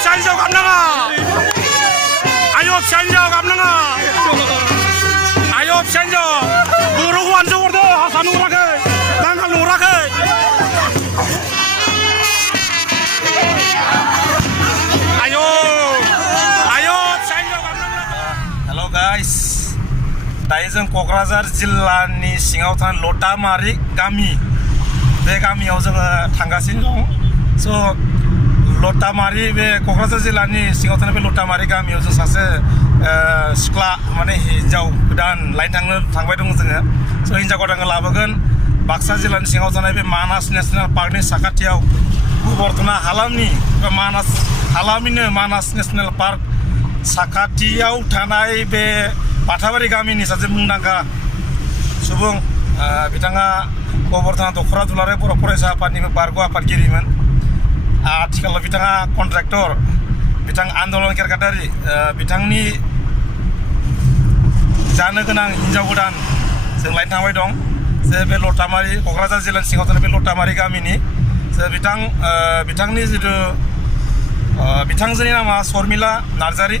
फिसा हिन्जाव गाबनाङा आय' फिसा हिन्जाव गाबनाङा आय' फिसा हिन्जाव बर' हौवानिसो हरदो हारसा नुहुराखै बांगाल नुहुराखै हेल' गाइस दायो जों क'क्राझार जिल्लानि सिङाव थानाय लटामारि गामि बे गामियाव जोङो थांगासिनो दं स' लटामारि बे क'क्राझार जिल्लानि सिङाव थानाय बे लटामारि गामियाव जों सासे सिख्ला माने हिन्जाव गोदान लायनो थांबाय दङ जोङो स' हिन्जाव गोदानखौ लाबोगोन बाक्सा जिल्लानि सिङाव थानाय बे मानास नेसनेल पार्कनि साखाथियाव बर्थना हालामनि बा मानास हालामनिनो मानास नेसनेल पार्क साखाथियाव थानाय बे बाथाबारि गामिनि सासे मुंदांखा सुबुं बिथाङा गबर्धना दख'रा दुलाराय बर' फरायसा आफादनिबो बारग' आफादगिरिमोन आथिखालाव बिथाङा कन्ट्रेक्टर बिथां आन्दलन केरकाटारि बिथांनि जानो गोनां हिन्जाव गोदान जों लायनो थांबाय दं जे बे लटामारि क'क्राझार जिल्लानि सिङाव थानाय बे लटामारि गामिनि जे बिथांनि जिथु बिथांजोनि नामा शर्मिला नार्जारि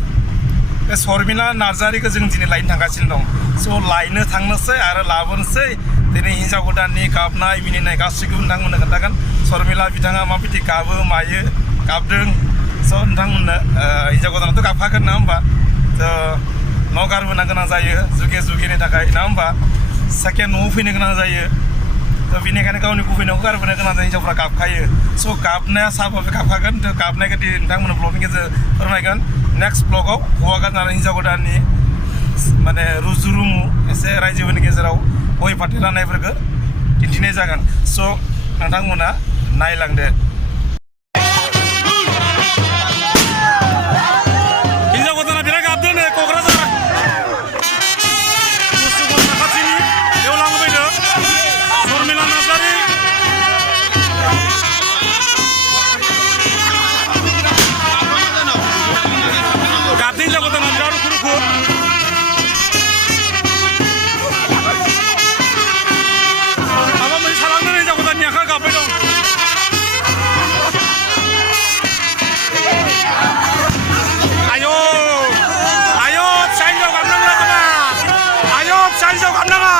बे शर्मिला नार्जारिखौ जों दिनै लायनो थांगासिनो दं स' लायनो थांनोसै आरो लाबोनोसै दिनै हिन्जाव गोदाननि गाबनाय मिनिनाय गासैखौबो नोंथांमोननो खोन्थागोन शर्मिला बिथाङा माबायदि गाबो मायो गाबदों स' नोंथांमोननो हिन्जाव गोदानाथ' गाबखागोन नङा होमबा थ' न' गारबोनो गोनां जायो जुगे जुगेनि थाखाय नङा होमबा सेकेन्ड न'आव फैनो गोनां जायो थ' बेनिखायनो गावनि गुबै न'खौ गारबोनो गोनां जायो हिन्जावफ्रा गाबखायो स' गाबनाया साबाबो गाबखागोन थ' गाबनायखौ नोंथांमोननो ब्लगनि गेजेरजों फोरमायगोन नेक्स्ट ब्लगाव हौवा गोदान आरो हिन्जाव गोदाननि माने रुजु रुमु एसे रायजोफोरनि गेजेराव गय फाथै राननायफोरखौ दिन्थिनाय जागोन स' नोंथांमोना नायलांदो हिन्जाव गोदाना बिराद गाबदों नै क'क्राझार मुसुगुर साखाथिनि बेयाव लांफैदो शर्मिला नार्जारि गाबदों हिन्जाव गोदाना बिराद रुखु रुखु माबा मोनसे सालांदों हिन्जाव गोदाननि आखाइ गाबबाय दं आय' फिसा हिन्जाव गाबनाङा आय' फिसा हिन्जाव गाबनाङा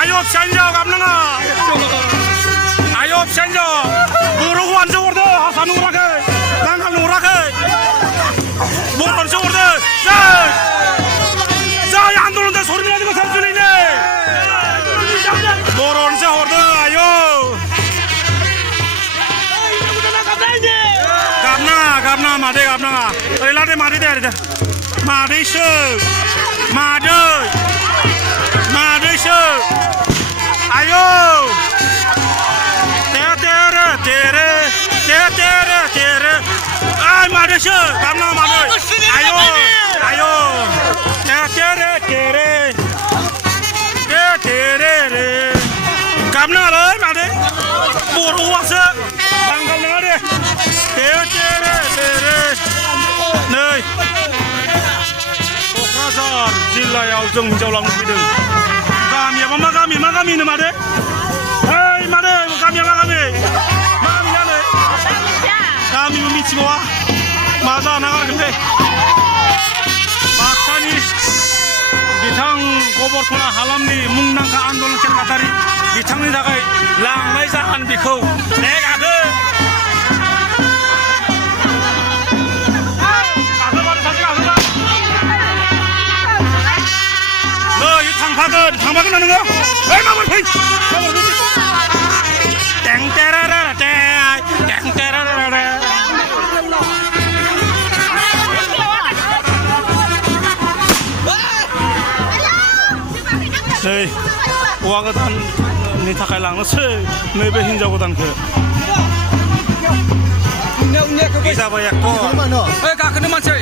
आय' फिसा हिन्जाव गाबनाङा आय' फिसा हिन्जाव बर' हौवानिसो हरदो हारसा नुहुराखै बांगाल नुहुराखै बर'निसो हरदो जै आन्दलनजों शर्मिलानि बोथोर जुलिनो बर'निसो हरदो आय' गाबनाङा मादै गाबनाङा ओरै लादे मादै दे ओरै मादैसो मादैसो आय' तेरे ओइ मादैसो गाबनाङा मादै आय' तेरे गाबनाङालै मादै बर' हौवासो बांगाल नङा दे नै क'क्राझार जिल्लायाव जों हिन्जाव लांनो फैदों गामियाबा मा गामि होनो मादै ओइ मादै गामिया मा गामि जानो गामिबो मिथिबावा मा जाना गारगोन बाक्सानि बिथां गबर्धना हालामनि मुंदांखा आन्दलन केरकाटारि बिथांनि थाखाय लांनाय जागोन बेखौ गाखो थांफागोन ना नोङो ओइ माबोरै फै नै हौवा गोदाननि थाखाय लांनोसै नैबे हिन्जाव गोदानखौ जाबाय एक्टर गाखोनो मानसि